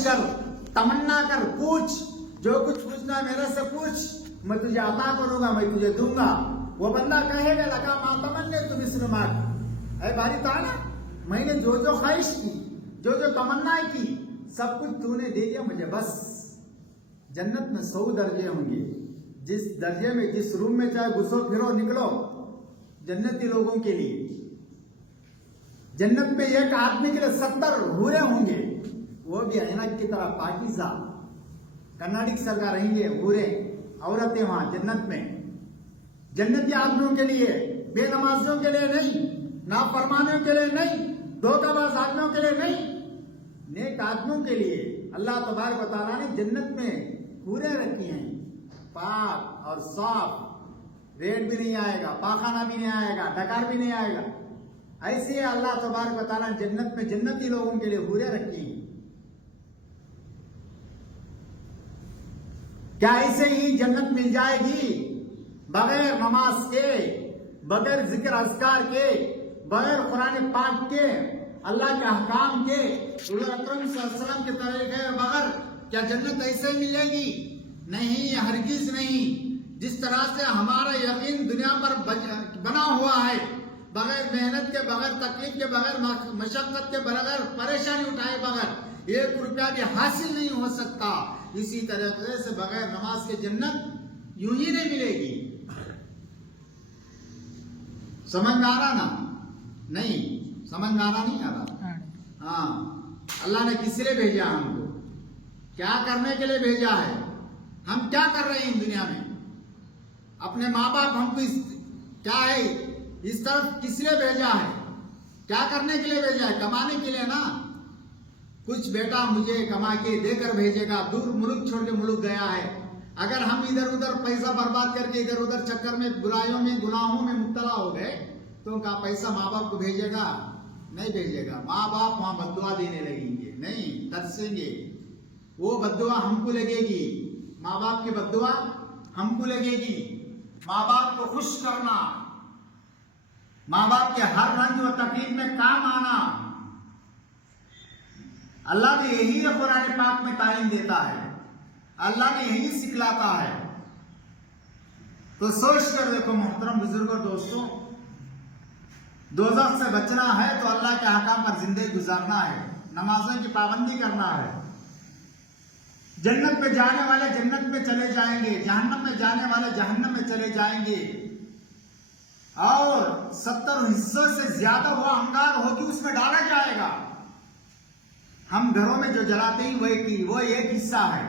ख्वाहिश कर, तमन्ना कर, पूछ, जो कुछ पूछना है मेरे से पूछ, मैं तुझे अता करूंगा, मैं तुझे दूंगा। वो बंदा कहेगा लगा मा तमन्ने तुम इस अरे भारी ताला, मैंने जो जो ख्वाहिश की, जो जो तमन्नाएं की, सब कुछ तूने दे दिया मुझे। बस जन्नत में 100 दर्जे होंगे, जिस दर्जे में, जिस रूम में चाहे घुसो फिरो निकलो, जन्नती लोगों के लिए। जन्नत में एक आदमी के लिए 70 हूरे होंगे, वो भी ऐनक की तरह पाकीज़ा कन्नाडी की सरकार रहेंगे हूरे औरतें वहां जन्नत में। जन्नती आदमियों के लिए, बेनमाजियों के लिए नहीं, नाफरमानियों के लिए नहीं, धोखाबाज आदमियों के लिए नहीं, नेक आदमियों के लिए अल्लाह तबारक व तआला ने जन्नत में हूरे रखी हैं, पाक और साफ, रेड भी नहीं आएगा, पाखाना भी नहीं आएगा, डकार भी नहीं आएगा। ऐसे अल्लाह तबारक व तआला ने जन्नत में जन्नती लोगों के लिए हूरे रखी हैं। क्या ऐसे ही जन्नत मिल जाएगी बगैर नमाज के, बगैर जिक्र अस्कार के, बगैर कुरान पाक के, अल्लाह के अहकाम के, अकरम सल्लल्लाहु के तरीके बगैर क्या जन्नत ऐसे मिलेगी? नहीं, हरगिज नहीं। जिस तरह से हमारा यकीन दुनिया पर बना हुआ है, बगैर मेहनत के, बगैर तकलीफ के, बगैर मशक्कत के, बगैर परेशानी उठाए बगैर 1 रुपया भी हासिल नहीं हो सकता, इसी तरह से बगैर नमाज के जन्नत यूं ही नहीं मिलेगी। समझ में आ रहा ना? नहीं समझ में आ रहा, नहीं आ रहा? हाँ, अल्लाह ने किस लिए भेजा हमको, क्या करने के लिए भेजा है? हम क्या कर रहे हैं दुनिया में? अपने माँ बाप हमको क्या है इस तरफ किस लिए भेजा है? क्या करने के लिए भेजा है? कमाने के लिए ना। कुछ बेटा मुझे कमा के देकर भेजेगा, दूर मुल्क छोड़ के मुल्क गया है। अगर हम इधर उधर पैसा बर्बाद करके इधर उधर चक्कर में, बुराइयों में, गुनाहों में मुब्तला हो गए, तो क्या पैसा माँ बाप को भेजेगा? नहीं भेजेगा। माँ बाप वहां बद्दुआ देने लगेंगे, नहीं तरसेंगे, वो बद्दुआ हमको लगेगी, माँ बाप की बद्दुआ हमको लगेगी। माँ बाप को खुश करना, माँ बाप के हर रंज व तकलीफ में काम आना, अल्लाह ने यही कुरान पाक में तालीम देता है, अल्लाह ने यही सिखलाता है। तो सोच कर देखो मोहतरम बुजुर्गों, दोस्तों, दोज़ख से बचना है तो अल्लाह के अहकाम पर जिंदगी गुजारना है, नमाजों की पाबंदी करना है। जन्नत में जाने वाले जन्नत में चले जाएंगे, जहन्नम में जाने वाले जहन्नम में चले जाएंगे, और 70 हिस्सों से ज्यादा वो अंगार होगी उसमें डाला जाएगा। हम घरों में जो जलाते हैं वो एक हिस्सा है,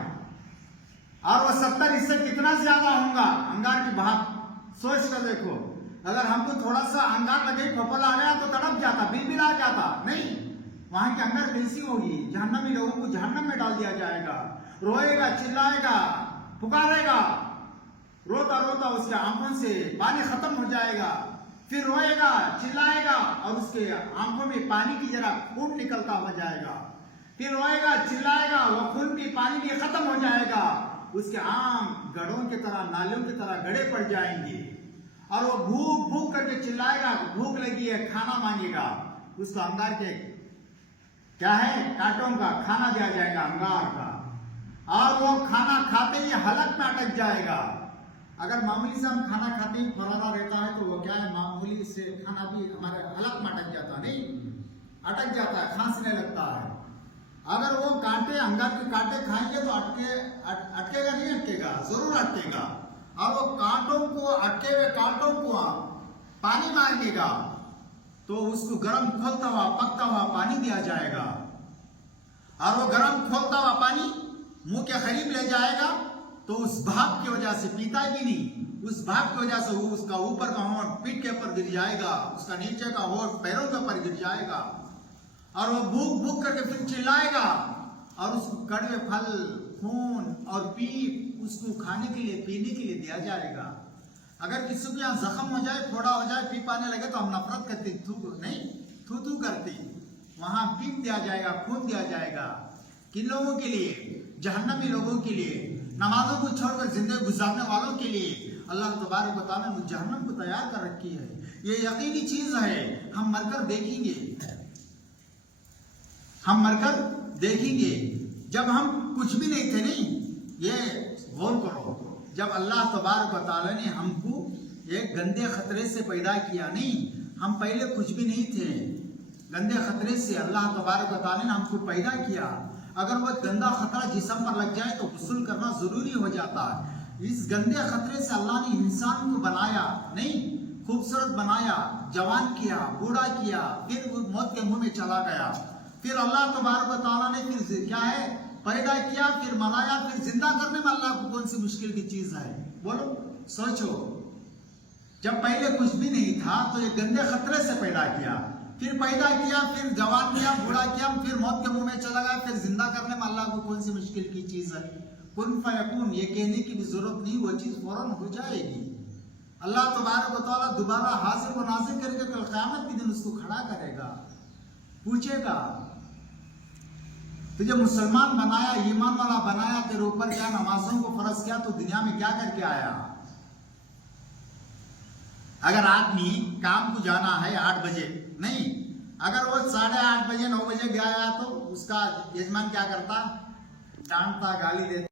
और वो 70 हिस्से कितना ज्यादा होगा अंगार की बात सोच कर देखो। अगर हमको थोड़ा सा अंगार लगे, फपल आ गया तो तड़प जाता, बिल आ जाता, नहीं, वहां की अंगार कैसी होगी? जहन्नमी लोगों को जहन्नम में डाल दिया जाएगा, रोएगा, चिल्लाएगा, पुकारेगा, रोता रोता उसके आंखों से पानी खत्म हो जाएगा, फिर रोएगा, चिल्लाएगा, और उसके आंखों में पानी की जरा खून निकलता हो जाएगा, फिर रोएगा, चिल्लाएगा, वो खून की पानी भी खत्म हो जाएगा, उसके आंख गढ़ों की तरह, नालियों की तरह गड़े पड़ जाएंगे, और वो भूख भूख करके चिल्लाएगा, भूख लगी है, खाना मांगेगा। उसको अंगार के क्या है, कांटों का खाना दिया जाएगा अंगार का, और वो खाना खाते ही हलक में अटक जाएगा। अगर मामूली से हम खाना खाते ही फरारा रहता है तो वो क्या है, मामूली से खाना भी हमारे हलक में अटक जाता, नहीं अटक जाता है, खांसने लगता है। अगर वो कांटे, अंगार के कांटे खाएंगे तो अटकेगा नहीं अटकेगा? जरूर अटकेगा। और वो कांटों को, अटके हुए कांटों को पानी मांगेगा तो उसको गर्म खोलता हुआ, पकता हुआ पानी दिया जाएगा, और वो गर्म खोलता हुआ पानी मुंह के करीब ले जाएगा तो उस भाप की वजह से पीता भी नहीं, उस भाप की वजह से वो उसका ऊपर का होंठ पीठ के ऊपर गिर जाएगा, उसका नीचे का होंठ पैरों के ऊपर गिर जाएगा, और वो भूख भूख करके फिर चिल्लाएगा, और उसको कड़वे फल, खून और पीप उसको खाने के लिए, पीने के लिए दिया जाएगा। अगर किसी को यहाँ जख्म हो जाए, फोड़ा हो जाए, पीप आने लगे तो हम नफरत करते, थू थू करते, वहां पीप दिया जाएगा, खून दिया जाएगा। किन लोगों के लिए? जहन्नमी लोगों के लिए, नमाजों को छोड़कर जिंदगी गुजारने वालों के लिए अल्लाह तबारक व तआला ने जहन्नम को तैयार कर रखी है। ये यकीनी चीज है, हम मरकर देखेंगे, हम मरकर देखेंगे। जब हम कुछ भी नहीं थे, नहीं, ये गौर करो, जब अल्लाह तबारक व तआला ने हमको एक गंदे खतरे से पैदा किया, नहीं, हम पहले कुछ भी नहीं थे, गंदे खतरे से अल्लाह तबारक व तआला ने हमको पैदा किया। अगर वो गंदा खतरा जिस्म पर लग जाए तो गुस्ल करना जरूरी हो जाता है। इस गंदे खतरे से अल्लाह ने इंसान को बनाया, नहीं, खूबसूरत बनाया, जवान किया, बूढ़ा किया, फिर वो मौत के मुंह में चला गया। फिर अल्लाह तबारक व तआला ने फिर क्या है, पैदा किया, फिर मनाया, फिर जिंदा करने में अल्लाह को कौन सी मुश्किल की चीज है? बोलो, सोचो। जब पहले कुछ भी नहीं था तो ये गंदे खतरे से पैदा किया, फिर पैदा किया, फिर जवान किया, बूढ़ा किया, फिर मौत के मुंह में चला गया, फिर जिंदा करने में अल्लाह को कौन सी मुश्किल की चीज है? कुन फयकुन, ये कहने की भी जरूरत नहीं, वो चीज फौरन हो जाएगी। अल्लाह तबारक व तआला दोबारा हाजिर व नाजिर करके कल क़यामत के दिन उसको खड़ा करेगा, पूछेगा, तुझे मुसलमान बनाया, ईमान वाला बनाया, तेरे ऊपर क्या नमाजों को फर्ज किया, तो दुनिया में क्या करके आया? अगर आदमी काम को जाना है 8 बजे, नहीं, अगर वो 8:30 बजे 9 बजे गया तो उसका यजमान क्या करता? डांटता, गाली देता।